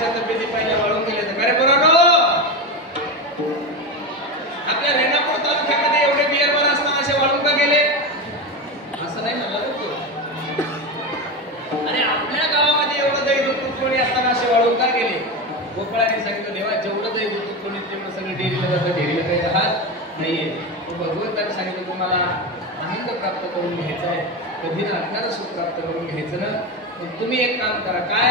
तब्येती पाहिल्या वाळून गेले तर अरे बरोबर आपल्या रेणापूर तालुक्यामध्ये एवढे बिअरबार असताना असे वाळून का गेले असं नाही मला अरे आपल्या गावामध्ये एवढं दही दूध कोणी असताना असे वाळून का गेले गोपाळाने सांगितलं देवा जेवढं दही दूध कोणी तेवढं सगळं डेअरीला जातं डेअरीला काही राहत नाहीये भगवंताने सांगितलं तुम्हाला आनंद प्राप्त करून घ्यायचा आहे कधी ना आपल्याला सुख प्राप्त करून घ्यायचं ना तुम्ही एक काम करा काय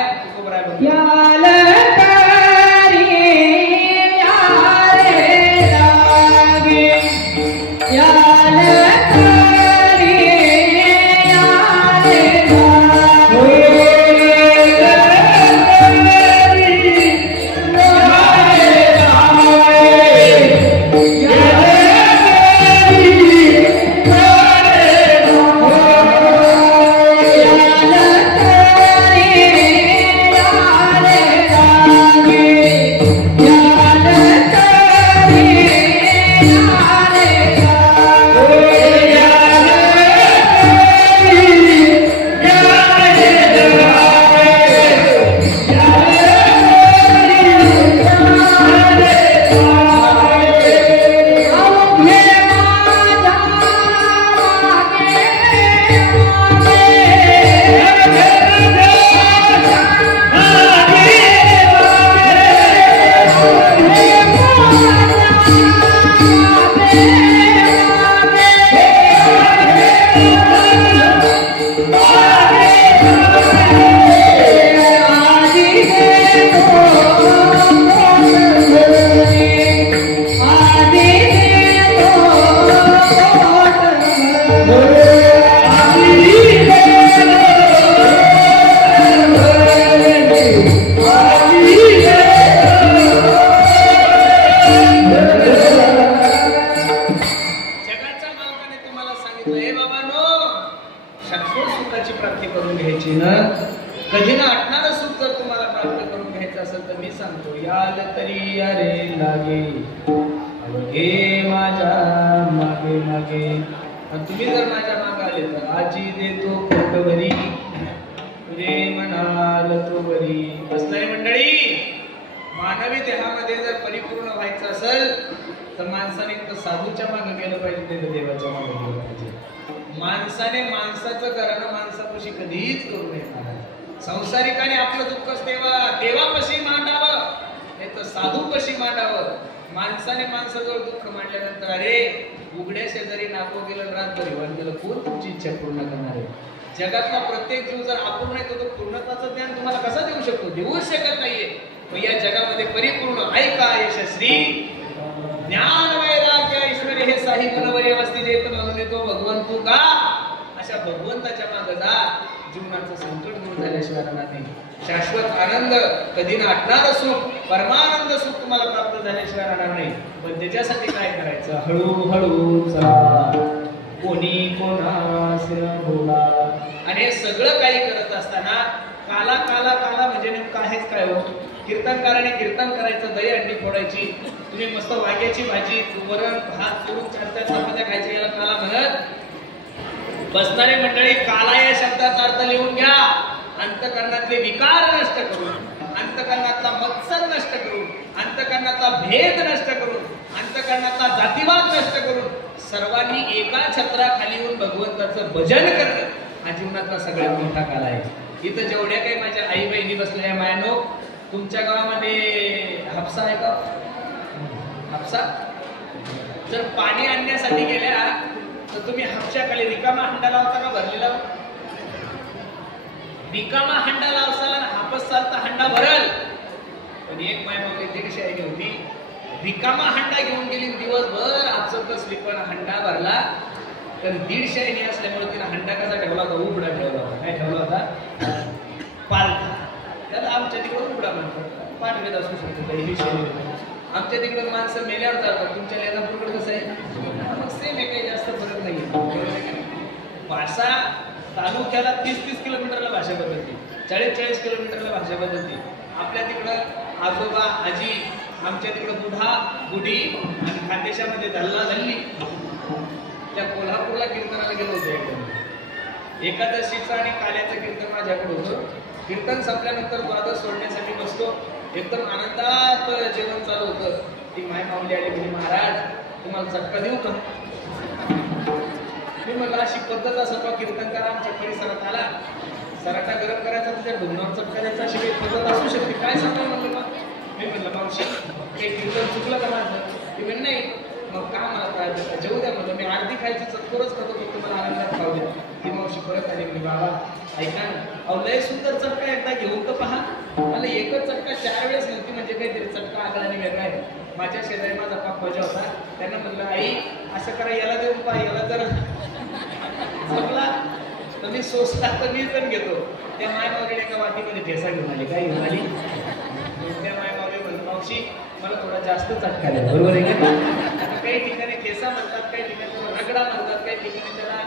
संसारिकाने आपलं दुःख देवापाशी मांडावं नाही तर साधूपाशी मांडावं माणसाने माणसाजवळ दुःख मांडल्यानंतर अरे उघड्या शेजारी नाको गेलं रातभरी वन गेलं कोण तुमची इच्छा पूर्ण करणार आहे जगातला प्रत्येक जीव जर अपूर्ण आहे तो पूर्णत्वाचं ज्ञान तुम्हाला कसं देऊ शकतो देऊच शकत नाहीये मग या जगामध्ये परिपूर्ण ऐका यशस्वी ज्ञान वैराग्य ईश्वरी हे साहित्य नवरी अवस्थेत येत म्हणून येतो भगवंतू का अशा भगवंताच्या मागे जा जीवनाचं संकट दूर झाल्याशिवाय राहणार नाही शाश्वत आनंद कधी नाटणारं सुख परमानंद सुख तुम्हाला प्राप्त झाल्याशिवाय राहणार नाही पण त्याच्यासाठी काय करायचं हळूहळू चला कोणी कोणास बोला आणि हे सगळं काही करत असताना काला काला काला म्हणजे नेमकं आहेच काय हो कीर्तनकाराने कीर्तन करायचं दही अंडी फोडायची तुम्ही मस्त वांग्याची भाजी वरण भात करून 4-4 चपात्या खायच्या याला काला म्हणत बसणारी मंडळी काला या शब्दाचा अर्थ लिहून घ्या अंतकरणातले विकार नष्ट करून अंतकरणातला मत्सर नष्ट करून अंतकरणातला भेद नष्ट करून अंतकरणातला जातीवाद नष्ट करून सर्वांनी एका छत्राखाली येऊन भगवंताचं भजन करणं हा जीवनातला सगळ्यात मोठा काळ आहे इथं जेवढ्या काही माझ्या आई बहिणी बसलेल्या मायानो तुमच्या गावामध्ये हापसा आहे का हापसा जर पाणी आणण्यासाठी गेल्या तर तुम्ही हापशाखाली रिकामा हंडा लावता का भरलेला रिकामा हंडा लावसाल आणि हापस चालता हंडा भरल पण एक माय मागली कशी आई होती रिकामा हंडा घेऊन गेली दिवसभर आपसत बसली पण हंडा भरला तर 150 शायनी असल्यामुळे तिने हंडा कसा ठेवला होता उघडा ठेवला होता काय ठेवला होता पालथा त्याला आमच्या तिकडे उघडा म्हणतात पाठवेद असू शकतो ही शैली आमच्या तिकडे माणसं मेल्यावर जातात तुमच्या लेदापूरकडे कसं आहे सेम आहे काही जास्त फरक नाही भाषा तालुक्याला 30-30 किलोमीटरला भाषा बदलते 40-40 किलोमीटरला भाषा बदलते आपल्या तिकडं आजोबा आजी आमच्या तिकडं बुढा बुढी आणि खानदेशामध्ये धल्ला धल्ली त्या कोल्हापूरला कीर्तनाला गेलो होतो एकदम एकादशीचं आणि काल्याचं कीर्तन माझ्याकडे होतं कीर्तन संपल्यानंतर द्वादश सोडण्यासाठी बसतो एकदम आनंदात जेवण चालू होतं. ती माय माऊली आली म्हणजे महाराज तुम्हाला चटका देऊ का? मी म्हणलं अशी पद्धत असं कीर्तनकार आमच्या परिसरात आला, सराटा गरम करायचा तुझ्या ढुंगणावर चटका द्यायचा अशी काही पद्धत असू शकते काय सांगा म्हणलं. मग मी म्हणलं मावशी काही कीर्तन चुकलं का माझं? ती म्हण नाही. मग का मला काय जेवू द्या म्हणलं, मी अर्धी खायची चटकोरच खातो फक्त मला आनंदात खाऊ द्या. ती मावशी परत आली म्हणजे बाबा ऐका ना, अहो लय सुंदर चटका एकदा घेऊन तर पहा. मला एकच चटका 4 वेळेस नव्हती म्हणजे काहीतरी चटका आगळा आणि वेगळा आहे. माझ्या शेजारी माझा पापा होता, त्यांना म्हणलं आई असं करा, याला देऊन पहा, याला जर जमला तर मी सोसला तर मी पण घेतो. त्या मायमावलीने एका वाटीमध्ये ठेसा घेऊन आली. काय घेऊन आली? त्या मायमावली म्हणून मावशी मला थोडा जास्त चटका द्या. बरोबर आहे का? आता काही ठिकाणी ठेसा म्हणतात, काही ठिकाणी रगडा म्हणतात, काही ठिकाणी त्याला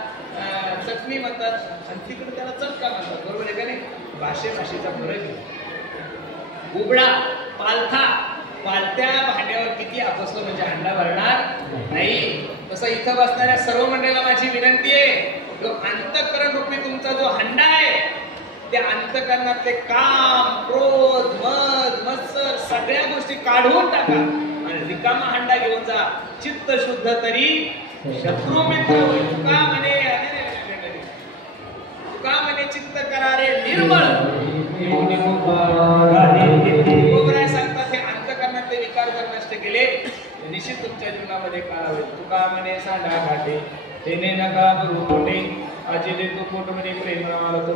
चटणी म्हणतात आणि तिकडे त्याला चटका म्हणतात. बरोबर आहे का नाही? भाषेचा फरक आहे. उबडा पालथा पालत्या भांड्यावर किती आपसलं म्हणजे हंडा भरणार नाही. तसं इथं बसणाऱ्या सर्व मंडळीला माझी विनंती आहे, जो अंतःकरण रूपी तुमचा जो हंडा आहे त्या अंतःकरणातले काम, क्रोध, मद, मत्सर सगळ्या गोष्टी काढून टाका आणि रिकामा हंडा घेऊन जा. चित्त शुद्ध तरी शत्रू मित्र होईल. तुका म्हणे चित्त करारे निर्मळ. गोबराय सांगतात हे अंतःकरणातले विकार जर नष्ट केले निश्चित तुमच्या जीवनामध्ये काळ होईल. तुका म्हणे सांडा घाटे तेने नका करू मोठे, अजिले तू पोट म्हणे प्रेम रामाला तो